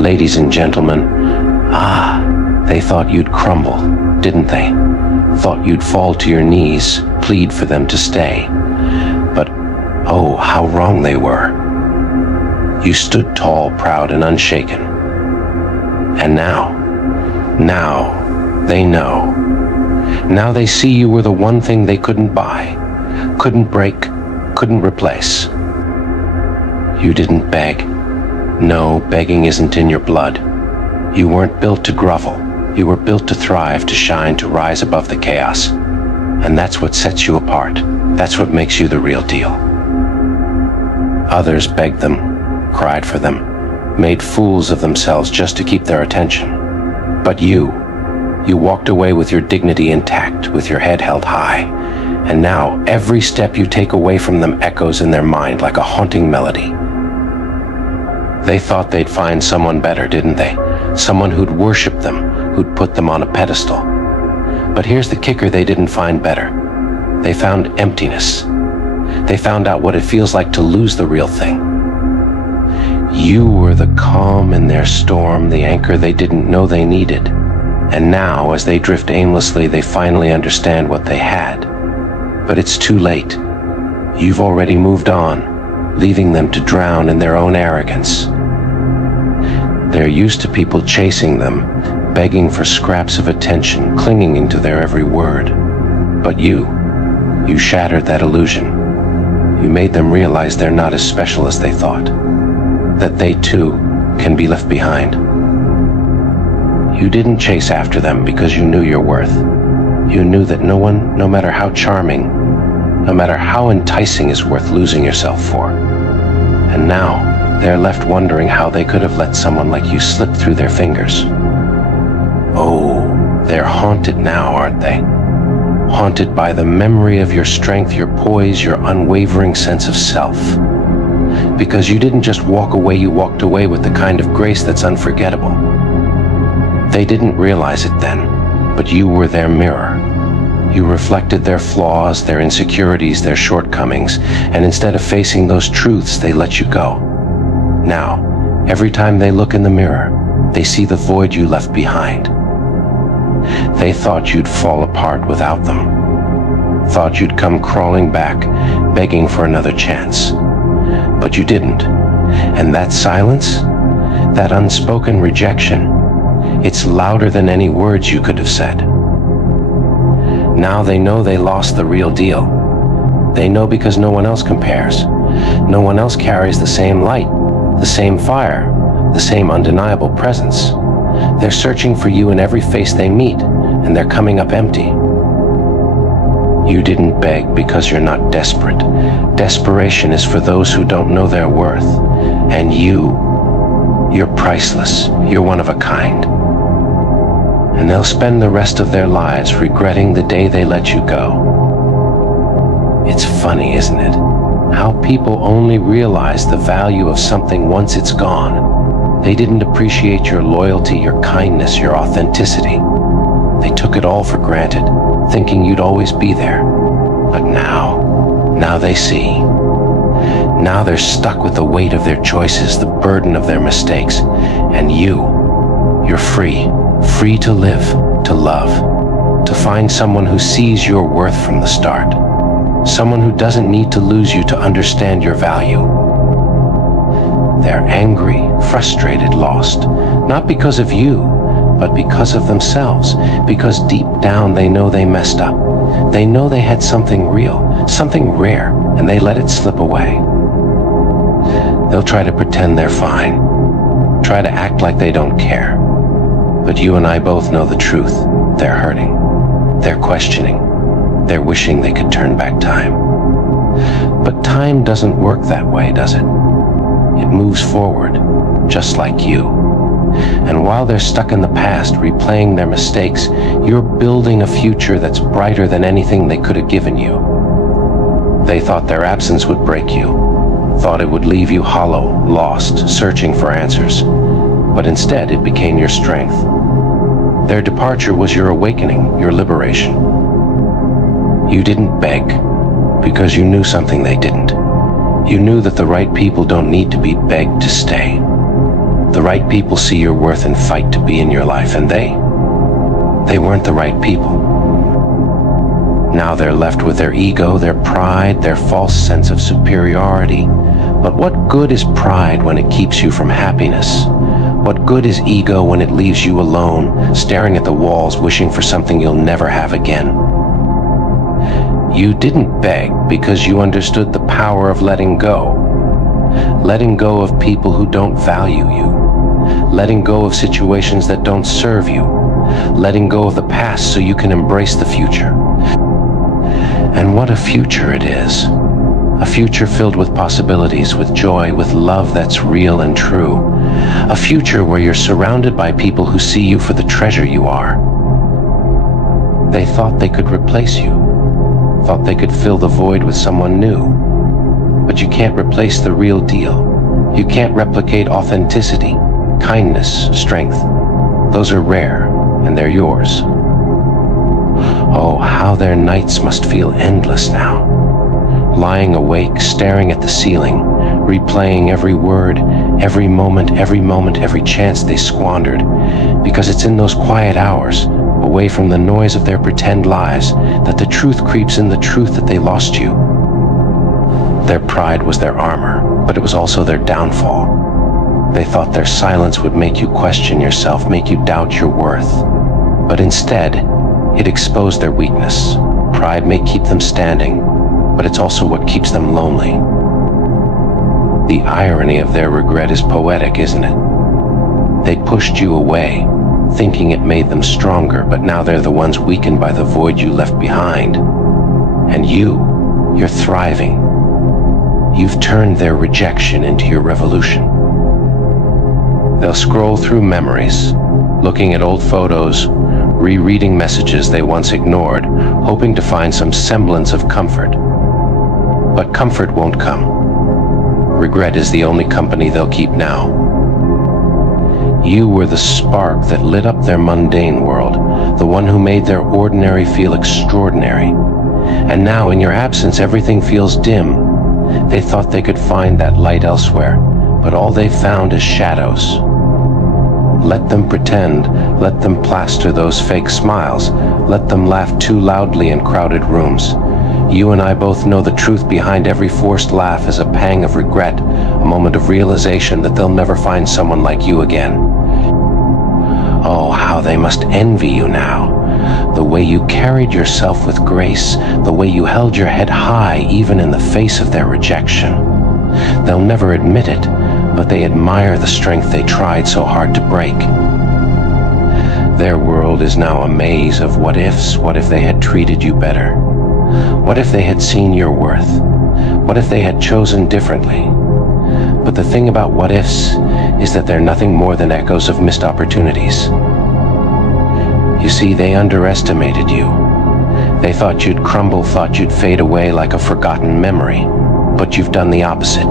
Ladies and gentlemen, they thought you'd crumble, didn't they? Thought you'd fall to your knees, plead for them to stay. But, oh, how wrong they were. You stood tall, proud, and unshaken. And now they know. Now they see you were the one thing they couldn't buy, couldn't break, couldn't replace. You didn't beg. No, begging isn't in your blood. You weren't built to grovel. You were built to thrive, to shine, to rise above the chaos. And that's what sets you apart. That's what makes you the real deal. Others begged them, cried for them, made fools of themselves just to keep their attention. But you walked away with your dignity intact, with your head held high. And now every step you take away from them echoes in their mind like a haunting melody. They thought they'd find someone better, didn't they? Someone who'd worship them, who'd put them on a pedestal. But here's the kicker: they didn't find better. They found emptiness. They found out what it feels like to lose the real thing. You were the calm in their storm, the anchor they didn't know they needed. And now, as they drift aimlessly, they finally understand what they had. But it's too late. You've already moved on, leaving them to drown in their own arrogance. They're used to people chasing them, begging for scraps of attention, clinging to their every word. But you shattered that illusion. You made them realize they're not as special as they thought, that they too can be left behind. You didn't chase after them because you knew your worth. You knew that no one, no matter how charming, no matter how enticing, is worth losing yourself for. And now, they're left wondering how they could have let someone like you slip through their fingers. Oh, they're haunted now, aren't they? Haunted by the memory of your strength, your poise, your unwavering sense of self. Because you didn't just walk away, you walked away with the kind of grace that's unforgettable. They didn't realize it then, but you were their mirror. You reflected their flaws, their insecurities, their shortcomings, and instead of facing those truths, they let you go. Now, every time they look in the mirror, they see the void you left behind. They thought you'd fall apart without them. Thought you'd come crawling back, begging for another chance. But you didn't. And that silence, that unspoken rejection, it's louder than any words you could have said. Now they know they lost the real deal. They know because no one else compares. No one else carries the same light, the same fire, the same undeniable presence. They're searching for you in every face they meet, and they're coming up empty. You didn't beg because you're not desperate. Desperation is for those who don't know their worth. And you're priceless. You're one of a kind. And they'll spend the rest of their lives regretting the day they let you go. It's funny, isn't it? How people only realize the value of something once it's gone. They didn't appreciate your loyalty, your kindness, your authenticity. They took it all for granted, thinking you'd always be there. But now they see. Now they're stuck with the weight of their choices, the burden of their mistakes. And you're free. Free to live, to love, to find someone who sees your worth from the start. Someone who doesn't need to lose you to understand your value. They're angry, frustrated, lost, not because of you, but because of themselves, because deep down they know they messed up. They know they had something real, something rare, and they let it slip away. They'll try to pretend they're fine, try to act like they don't care. But you and I both know the truth. They're hurting. They're questioning. They're wishing they could turn back time. But time doesn't work that way, does it? It moves forward, just like you. And while they're stuck in the past, replaying their mistakes, you're building a future that's brighter than anything they could have given you. They thought their absence would break you, thought it would leave you hollow, lost, searching for answers. But instead, it became your strength. Their departure was your awakening, your liberation. You didn't beg because you knew something they didn't. You knew that the right people don't need to be begged to stay. The right people see your worth and fight to be in your life, and they weren't the right people. Now they're left with their ego, their pride, their false sense of superiority. But what good is pride when it keeps you from happiness? What good is ego when it leaves you alone, staring at the walls, wishing for something you'll never have again? You didn't beg because you understood the power of letting go. Letting go of people who don't value you. Letting go of situations that don't serve you. Letting go of the past so you can embrace the future. And what a future it is. A future filled with possibilities, with joy, with love that's real and true. A future where you're surrounded by people who see you for the treasure you are. They thought they could replace you. Thought they could fill the void with someone new. But you can't replace the real deal. You can't replicate authenticity, kindness, strength. Those are rare, and they're yours. Oh, how their nights must feel endless now. Lying awake, staring at the ceiling, replaying every word, every moment, every chance they squandered. Because it's in those quiet hours, away from the noise of their pretend lives, that the truth creeps in, the truth that they lost you. Their pride was their armor, but it was also their downfall. They thought their silence would make you question yourself, make you doubt your worth. But instead, it exposed their weakness. Pride may keep them standing, but it's also what keeps them lonely. The irony of their regret is poetic, isn't it? They pushed you away, thinking it made them stronger, but now they're the ones weakened by the void you left behind. And you're thriving. You've turned their rejection into your revolution. They'll scroll through memories, looking at old photos, rereading messages they once ignored, hoping to find some semblance of comfort. But comfort won't come. Regret is the only company they'll keep now. You were the spark that lit up their mundane world, the one who made their ordinary feel extraordinary. And now, in your absence, everything feels dim. They thought they could find that light elsewhere, but all they found is shadows. Let them pretend, let them plaster those fake smiles, let them laugh too loudly in crowded rooms. You and I both know the truth behind every forced laugh is a pang of regret, a moment of realization that they'll never find someone like you again. Oh, how they must envy you now. The way you carried yourself with grace, the way you held your head high even in the face of their rejection. They'll never admit it, but they admire the strength they tried so hard to break. Their world is now a maze of what ifs. What if they had treated you better? What if they had seen your worth? What if they had chosen differently? But the thing about what ifs is that they're nothing more than echoes of missed opportunities. You see, they underestimated you. They thought you'd crumble, thought you'd fade away like a forgotten memory. But you've done the opposite.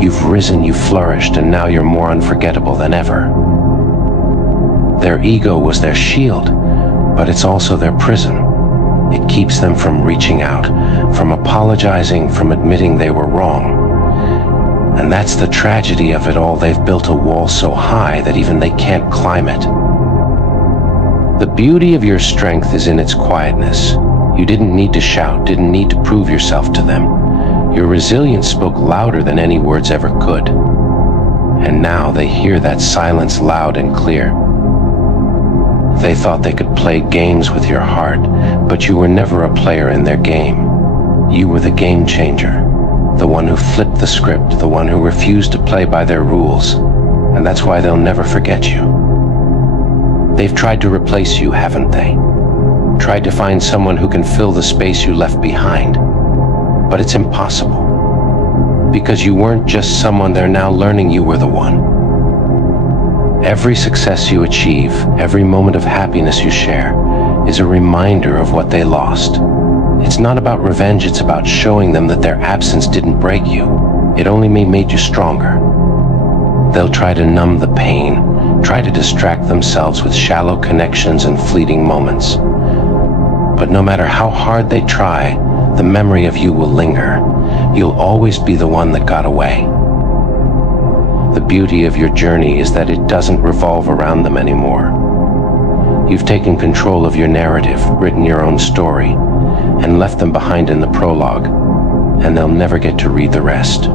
You've risen, you've flourished, and now you're more unforgettable than ever. Their ego was their shield, but it's also their prison. It keeps them from reaching out, from apologizing, from admitting they were wrong. And that's the tragedy of it all. They've built a wall so high that even they can't climb it. The beauty of your strength is in its quietness. You didn't need to shout, didn't need to prove yourself to them. Your resilience spoke louder than any words ever could. And now they hear that silence loud and clear. They thought they could play games with your heart, but you were never a player in their game. You were the game changer, the one who flipped the script, the one who refused to play by their rules. And that's why they'll never forget you. They've tried to replace you, haven't they? Tried to find someone who can fill the space you left behind. But it's impossible. Because you weren't just someone, they're now learning you were the one. Every success you achieve, every moment of happiness you share, is a reminder of what they lost. It's not about revenge, it's about showing them that their absence didn't break you. It only made you stronger. They'll try to numb the pain, try to distract themselves with shallow connections and fleeting moments. But no matter how hard they try, the memory of you will linger. You'll always be the one that got away. The beauty of your journey is that it doesn't revolve around them anymore. You've taken control of your narrative, written your own story, and left them behind in the prologue, and they'll never get to read the rest.